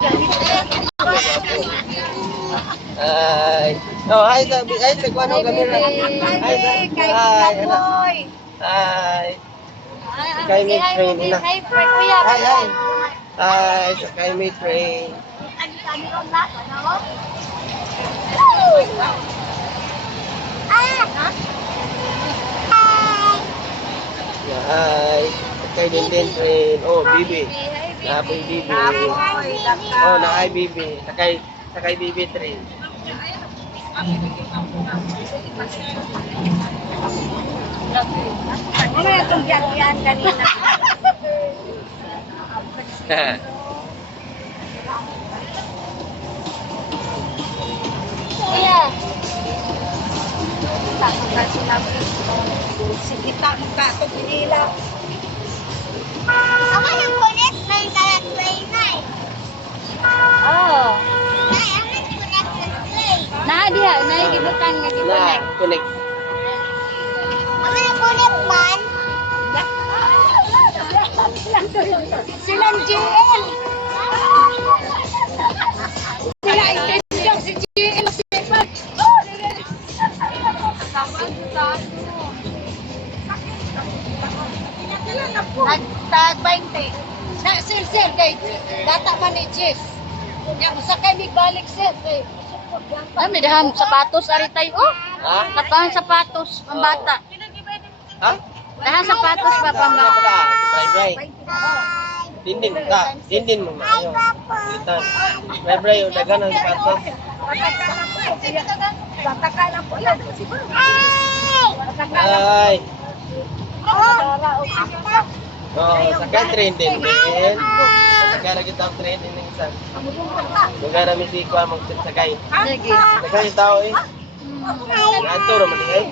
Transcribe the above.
Ay. Oh, hi sabi. Ay, nagkuhan ko kami. Hi. Hi. Hi. Kay may train na. Hi, hi. Hi, kay may train. Hi. Kay din train. Oh, bibi. Napoy bibi. Oh, na hi bibi. Sakay bibi train. Ano itong yan kanina? Iya. Sige, ka ito pinila. Ako yung connect na yung train na eh. Oh. Ay, ako yung connect na train. Nah dia, naik gibutan nga Na, gibutan. connect. Ako yung connect man. Silang JL. Sila intention si JL Stefan. Tag 20. Sa sir kay data man ni Jeff. Yang sakay balik sir kay. Ay, may dahang sapatos ari tayo. Oh, Ha? katang sapatos pambata. Ha? Dahang sapatos ba pambata? Bye. Dindin ka. Dindin mo na. Ayaw. Litan. Bye. Dagan ang sapatos. Tatakalan po yan. Ay. Oh, sakay train din. Sakay na kita ang train din ng isa. Lugar namin si Kuya magsakay. Sige. Sakay yung tao eh. Ato naman eh.